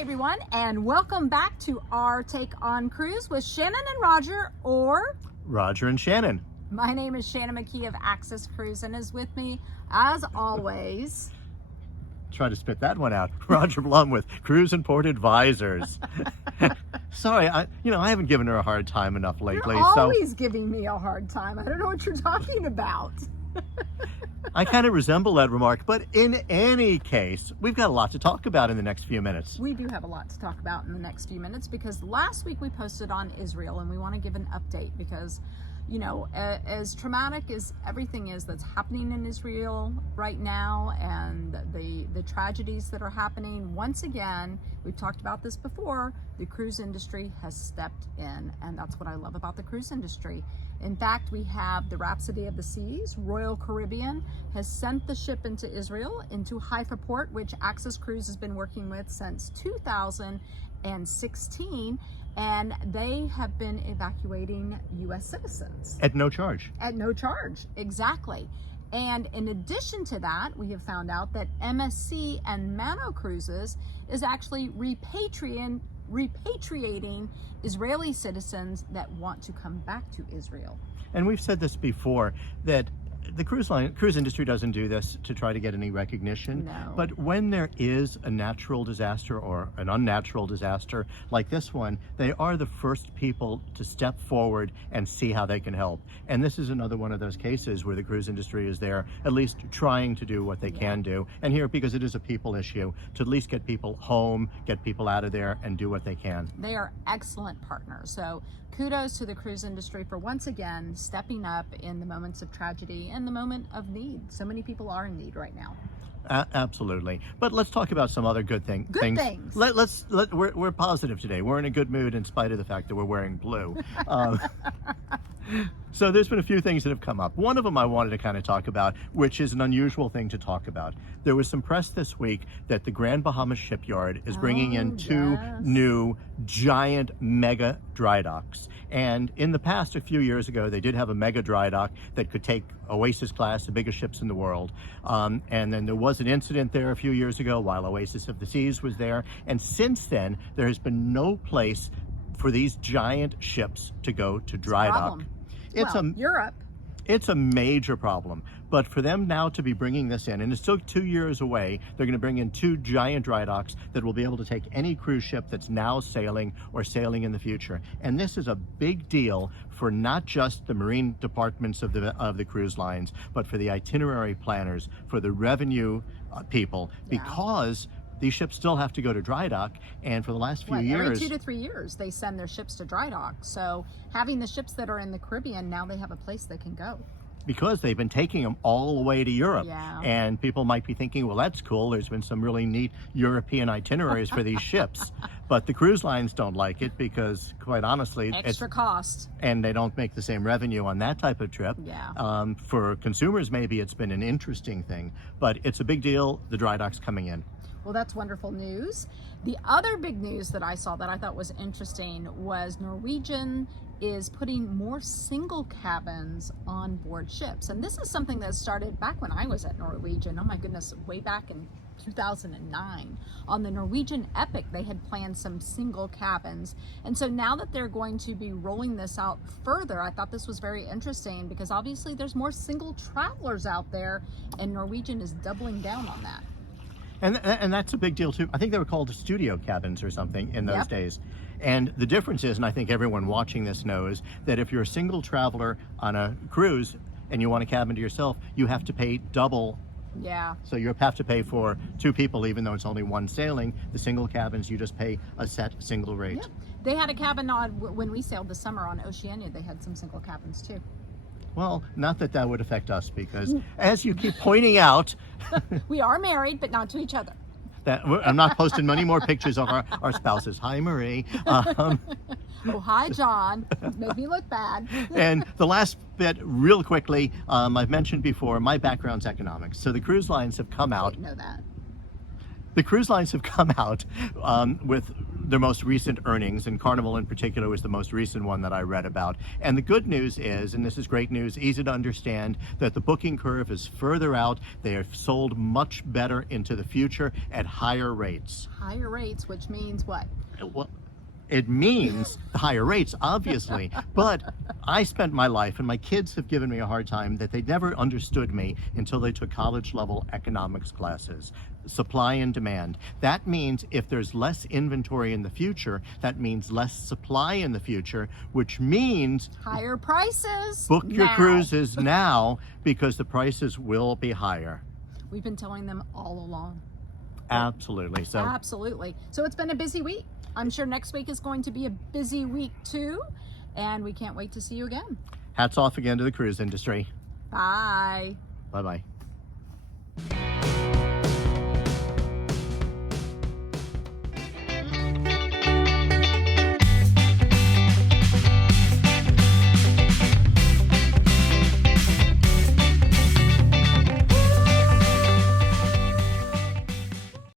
Hi everyone, and welcome back to our take on cruise with Shannon and Roger, or Roger and Shannon. My name is Shannon McKee of Access Cruise, and is with me, as always, Try to spit that one out. Roger Blum with Cruise and Port Advisors. Sorry, I haven't given her a hard time enough lately. You're always giving me a hard time. I don't know what you're talking about. I kind of resemble that remark, but in any case, we've got a lot to talk about in the next few minutes. We do have a lot to talk about in the next few minutes, because last week we posted on Israel, and we want to give an update because, you know, as traumatic as everything is that's happening in Israel right now, and the tragedies that are happening, once again, we've talked about this before, the cruise industry has stepped in, and that's what I love about the cruise industry. In fact, we have the Rhapsody of the Seas, Royal Caribbean, has sent the ship into Israel, into Haifa port, which Access Cruise has been working with since 2016, and they have been evacuating U.S. citizens. At no charge. At no charge, exactly. And in addition to that, we have found out that MSC and Mano Cruises is actually repatriating Israeli citizens that want to come back to Israel. And we've said this before, that the cruise industry doesn't do this to try to get any recognition. No. But when there is a natural disaster or an unnatural disaster like this one, they are the first people to step forward and see how they can help. And this is another one of those cases where the cruise industry is there, at least trying to do what they can do. And here, because it is a people issue, to at least get people home, get people out of there, and do what they can. They are excellent partners. So kudos to the cruise industry for once again stepping up in the moments of tragedy and the moment of need. So many people are in need right now. Absolutely. But let's talk about some other good things. We're positive today. We're in a good mood in spite of the fact that we're wearing blue. So there's been a few things that have come up. One of them I wanted to kind of talk about, which is an unusual thing to talk about. There was some press this week that the Grand Bahama Shipyard is bringing in two new giant mega dry docks. And in the past, a few years ago, they did have a mega dry dock that could take Oasis class, the biggest ships in the world. And then there was an incident there a few years ago while Oasis of the Seas was there. And since then, there has been no place for these giant ships to go to dry dock. Europe. It's a major problem. But for them now to be bringing this in, and it's still 2 years away, they're going to bring in two giant dry docks that will be able to take any cruise ship that's now sailing or sailing in the future. And this is a big deal for not just the marine departments of the cruise lines, but for the itinerary planners, for the revenue people, because these ships still have to go to dry dock, and for the last few years... Every 2 to 3 years, they send their ships to dry dock. So having the ships that are in the Caribbean, now they have a place they can go. Because they've been taking them all the way to Europe. Yeah. And people might be thinking, well, that's cool. There's been some really neat European itineraries for these ships. But the cruise lines don't like it because, quite honestly... Extra cost. And they don't make the same revenue on that type of trip. Yeah. For consumers, maybe it's been an interesting thing. But it's a big deal, the dry dock's coming in. Well, that's wonderful news. The other big news that I saw that I thought was interesting was Norwegian is putting more single cabins on board ships. And this is something that started back when I was at Norwegian. Oh my goodness, way back in 2009. On the Norwegian Epic, they had planned some single cabins. And so now that they're going to be rolling this out further, I thought this was very interesting because obviously there's more single travelers out there, and Norwegian is doubling down on that. And that's a big deal too. I think they were called studio cabins or something in those days. And the difference is, and I think everyone watching this knows, that if you're a single traveler on a cruise and you want a cabin to yourself, you have to pay double. Yeah. So you have to pay for two people, even though it's only one sailing. The single cabins, you just pay a set single rate. Yep. They had a cabin on, when we sailed this summer on Oceania, they had some single cabins too. Well, not that that would affect us, because as you keep pointing out... we are married, but not to each other. I'm not posting many more pictures of our spouses. Hi, Marie. Oh, hi, John. Made me look bad. And the last bit, real quickly, I've mentioned before, my background's economics. So the cruise lines have come out... I didn't know that. The cruise lines have come out with their most recent earnings, and Carnival in particular was the most recent one that I read about. And the good news is, and this is great news, easy to understand, that the booking curve is further out. They are sold much better into the future at higher rates. Higher rates, which means what? Well, it means the higher rates, obviously, but I spent my life, and my kids have given me a hard time, that they never understood me until they took college-level economics classes. Supply and demand. That means if there's less inventory in the future, that means less supply in the future, which means higher prices. Book your now. cruises now, because the prices will be higher. We've been telling them all along. Absolutely. So absolutely. So it's been a busy week. I'm sure next week is going to be a busy week too, and we can't wait to see you again. hats off again to the cruise industry. Bye. Bye-bye.